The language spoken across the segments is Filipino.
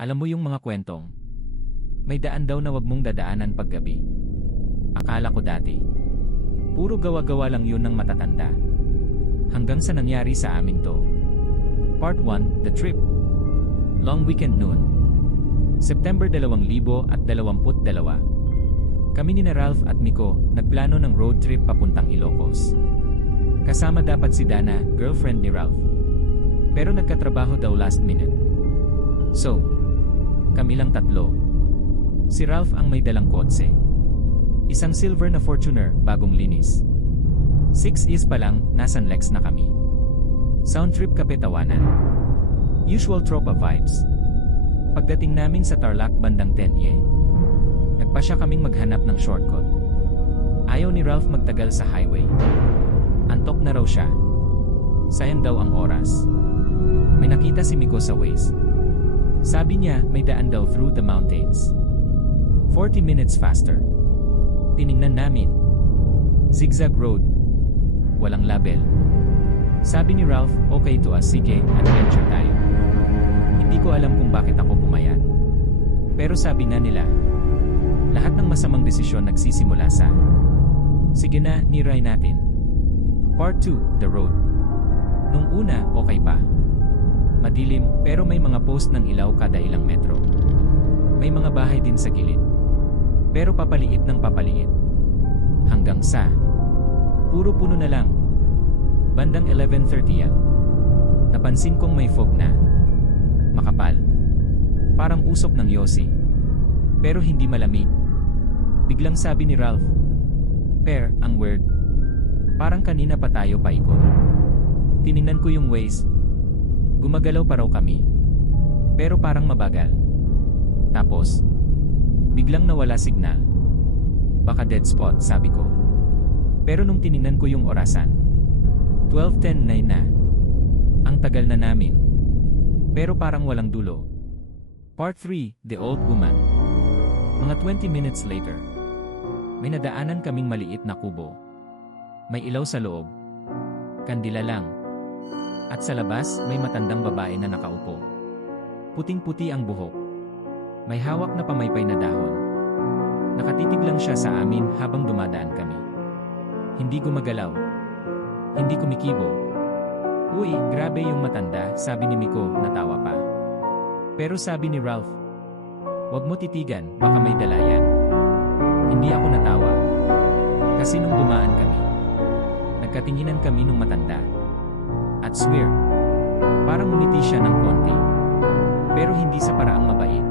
Alam mo yung mga kwentong, may daan daw na wag mong dadaanan paggabi. Akala ko dati, puro gawa-gawa lang yun ng matatanda. Hanggang sa nangyari sa amin to. Part 1, The Trip. Long Weekend Noon. September 2022. Kami ni Ralph at Miko nagplano ng road trip papuntang Ilocos. Kasama dapat si Dana, girlfriend ni Ralph. Pero nagkatrabaho daw last minute. So, kami lang tatlo. Si Ralph ang may dalang kotse. Isang silver na Fortuner, bagong linis. 6 years pa lang, nasa Lex na kami. Sound trip kapetawanan. Usual tropa vibes. Pagdating namin sa Tarlac bandang 10:00, nagpasya kaming maghanap ng shortcut. Ayaw ni Ralph magtagal sa highway. Antok na raw siya. Sayang daw ang oras. May nakita si Miko sa Waze. Sabi niya may daan daw through the mountains. 40 minutes faster. Tiningnan namin. Zigzag road. Walang label. Sabi ni Ralph, okay to us, sige, adventure tayo. Hindi ko alam kung bakit ako pumayat. Pero sabi na nila, lahat ng masamang desisyon nagsisimula sa sige na, niray natin. Part 2, The Road. Nung una, okay pa. Madilim, pero may mga post ng ilaw kada ilang metro. May mga bahay din sa gilid. Pero papaliit ng papaliit. Hanggang sa puro puno na lang. Bandang 11:30 yan. Napansin kong may fog na. Makapal. Parang usok ng yosi. Pero hindi malamig. Biglang sabi ni Ralph, "Per, ang weird. Parang kanina pa tayo paikot." Tiningnan ko yung Waze. Gumagalaw pa raw kami. Pero parang mabagal. Tapos, biglang nawala signal. Baka dead spot, sabi ko. Pero nung tiningnan ko yung orasan, 12:10 na. Ang tagal na namin. Pero parang walang dulo. Part 3, The Old Woman. Mga 20 minutes later, may nadaanan kaming maliit na kubo. May ilaw sa loob. Kandila lang. At sa labas, may matandang babae na nakaupo. Puting-puti ang buhok. May hawak na pamaypay na dahon. Nakatitig lang siya sa amin habang dumadaan kami. Hindi gumagalaw. Hindi kumikibo. Uy, grabe yung matanda, sabi ni Miko, natawa pa. Pero sabi ni Ralph, wag mo titigan, baka may dalayan. Hindi ako natawa. Kasi nung dumaan kami, nagkatinginan kami nung matanda. At swear, parang umiti siya ng konti. Pero hindi sa paraang mabait.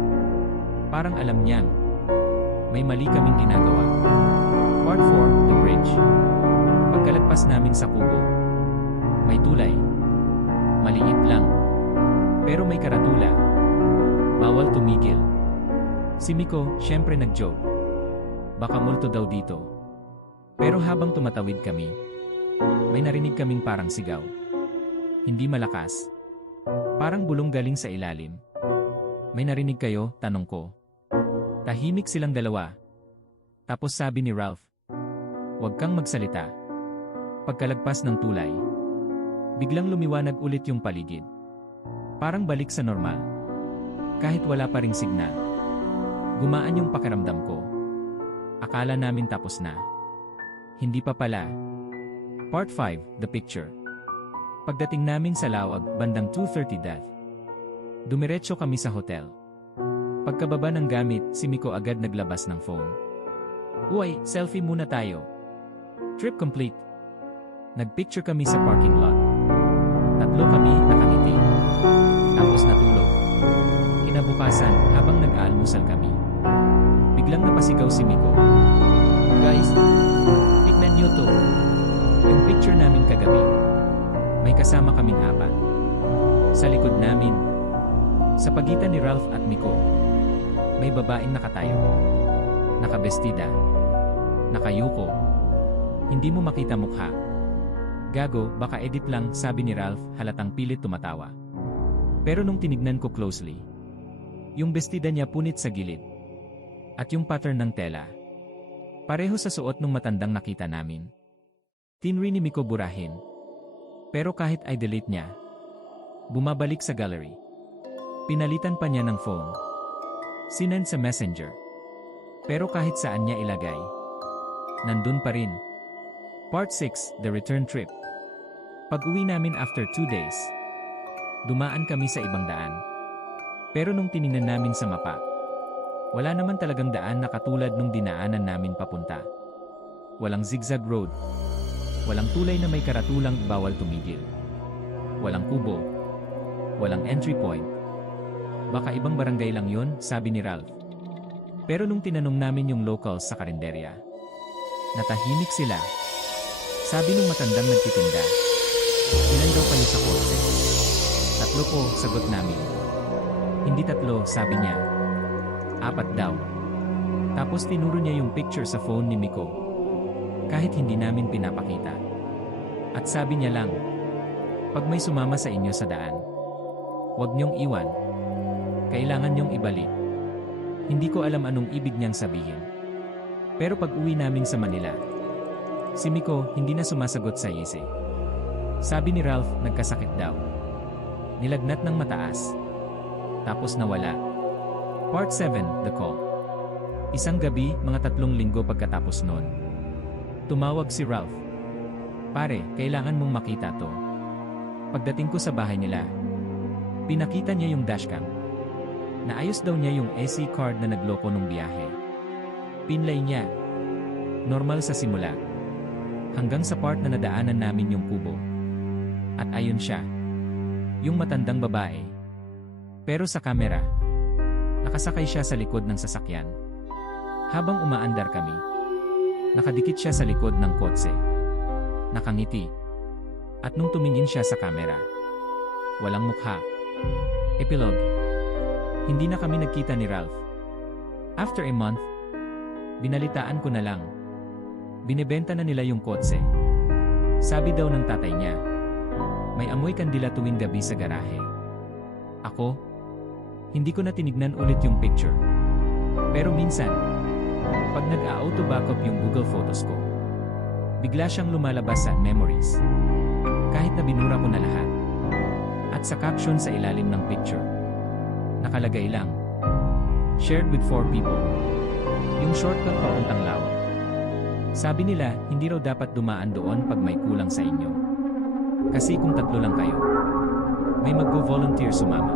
Parang alam niyang may mali kaming ginagawa. Part 4, The Bridge. Pagkalagpas namin sa kubo, may tulay. Maliit lang. Pero may karatula. Bawal tumigil. Si Miko, syempre nag-joke. Baka multo daw dito. Pero habang tumatawid kami, may narinig kaming parang sigaw. Hindi malakas. Parang bulong galing sa ilalim. May narinig kayo? Tanong ko. Tahimik silang dalawa. Tapos sabi ni Ralph, huwag kang magsalita. Pagkalagpas ng tulay, biglang lumiwanag ulit yung paligid. Parang balik sa normal. Kahit wala pa ring signal. Gumaan yung pakiramdam ko. Akala namin tapos na. Hindi pa pala. Part 5, The Picture. Pagdating namin sa Lawag, bandang 2:30. Dumiretso kami sa hotel. Pagkababa ng gamit, si Miko agad naglabas ng phone. Uy, selfie muna tayo. Trip complete. Nagpicture kami sa parking lot. Tatlo kami nakangiti. Tapos natulog. Kinabukasan, habang nag-aalmusal kami, biglang napasigaw si Miko. Guys, tignan niyo to. Yung picture namin kagabi. May kasama kaming apat. Sa likod namin, sa pagitan ni Ralph at Miko, may babaeng nakatayo. Nakabestida. Nakayuko. Hindi mo makita mukha. Gago, baka edit lang, sabi ni Ralph, halatang pilit tumatawa. Pero nung tinignan ko closely, yung bestida niya punit sa gilid. At yung pattern ng tela, pareho sa suot nung matandang nakita namin. Tinry ni Miko burahin. Pero kahit i-delete niya, bumabalik sa gallery. Pinalitan pa niya ng phone. Sinend sa messenger. Pero kahit saan niya ilagay, nandun pa rin. Part 6, The Return Trip. Pag-uwi namin after 2 days, dumaan kami sa ibang daan. Pero nung tiningnan namin sa mapa, wala naman talagang daan na katulad nung dinaanan namin papunta. Walang zigzag road. Walang tulay na may karatulang bawal tumigil. Walang kubo. Walang entry point. Baka ibang barangay lang yon, sabi ni Ralph. Pero nung tinanong namin yung locals sa karinderya, natahimik sila. Sabi nung matandang nagtitinda, ilan daw kayo sa kotse? 3 po, sagot namin. Hindi 3, sabi niya. 4 daw. Tapos tinuro niya yung picture sa phone ni Miko. Kahit hindi namin pinapakita. At sabi niya lang, pag may sumama sa inyo sa daan, huwag niyong iwan. Kailangan niyong ibalik. Hindi ko alam anong ibig niyang sabihin. Pero pag uwi namin sa Manila, si Miko hindi na sumasagot sa Yese. Sabi ni Ralph, nagkasakit daw. Nilagnat ng mataas. Tapos nawala. Part 7, The Call. Isang gabi, mga 3 linggo pagkatapos noon, tumawag si Ralph. Pare, kailangan mong makita to. Pagdating ko sa bahay nila, pinakita niya yung dashcam. Naayos daw niya yung SD card na nagloko nung biyahe. Pinlay niya. Normal sa simula. Hanggang sa part na nadaanan namin yung kubo. At ayun siya. Yung matandang babae. Pero sa kamera, nakasakay siya sa likod ng sasakyan. Habang umaandar kami, nakadikit siya sa likod ng kotse. Nakangiti. At nung tumingin siya sa kamera, walang mukha. Epilogue. Hindi na kami nagkita ni Ralph. After a month, binalitaan ko na lang. Binebenta na nila yung kotse. Sabi daw ng tatay niya, may amoy kandila tuwing gabi sa garahe. Ako, hindi ko na tinignan ulit yung picture. Pero minsan, pag nag-auto backup yung Google Photos ko, bigla siyang lumalabas sa memories. Kahit na binura ko na lahat. At sa caption sa ilalim ng picture, nakalagay lang, shared with 4 people. Yung shortcut papuntang Lawag. Sabi nila, hindi raw dapat dumaan doon pag may kulang sa inyo. Kasi kung 3 lang kayo, may mag-volunteer sumama.